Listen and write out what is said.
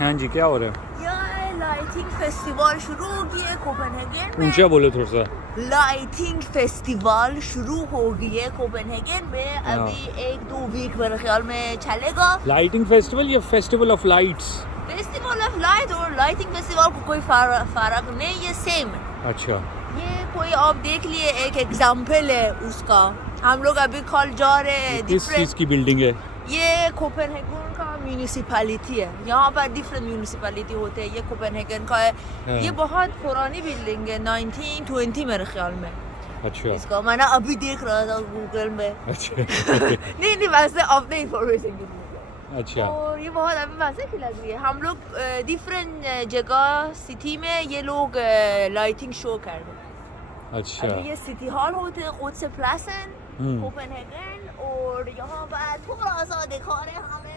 हाँ जी, क्या हो रहा है? यहाँ लाइटिंग फेस्टिवल शुरू हो गई है कोपेनहेगन में। ऊंचा बोलो थोड़ा सा। लाइटिंग फेस्टिवल शुरू हो गई है कोपेनहेगन में। अभी 1-2 वीक मेरे ख्याल में चलेगा। लाइटिंग फेस्टिवल या festival of lights? Festival of light और लाइटिंग फेस्टिवल को कोई फर्क नहीं, ये सेम है। अच्छा, ये कोई आप देख लिए एक एग्जाम्पल है उसका। हम लोग अभी कल जा रहे हैं। किस चीज़ की बिल्डिंग है? ये कोपेनहेगन का म्यूनिसिपैलिटी है। यहाँ पर डिफरेंट म्यूनिसिपैलिटी होते हैं। ये कोपेनहेगन का है। हाँ। ये बहुत पुरानी बिल्डिंग है, 1920 मेरे ख्याल में। अच्छा इसका मैंने अभी देख रहा था गूगल में। अच्छा नहीं वैसे अपने इंफॉर्मेशन के लिए। अच्छा और ये बहुत अभी वैसे की लग रही है। हम लोग डिफरेंट जगह सिटी में ये लोग लाइटिंग शो कर रहे हैं। अच्छा अभी ये सिटी हॉल होते हैं, कोपेनहेगन। और यहाँ पर थोड़ा सा दिखा रहे हैं हमें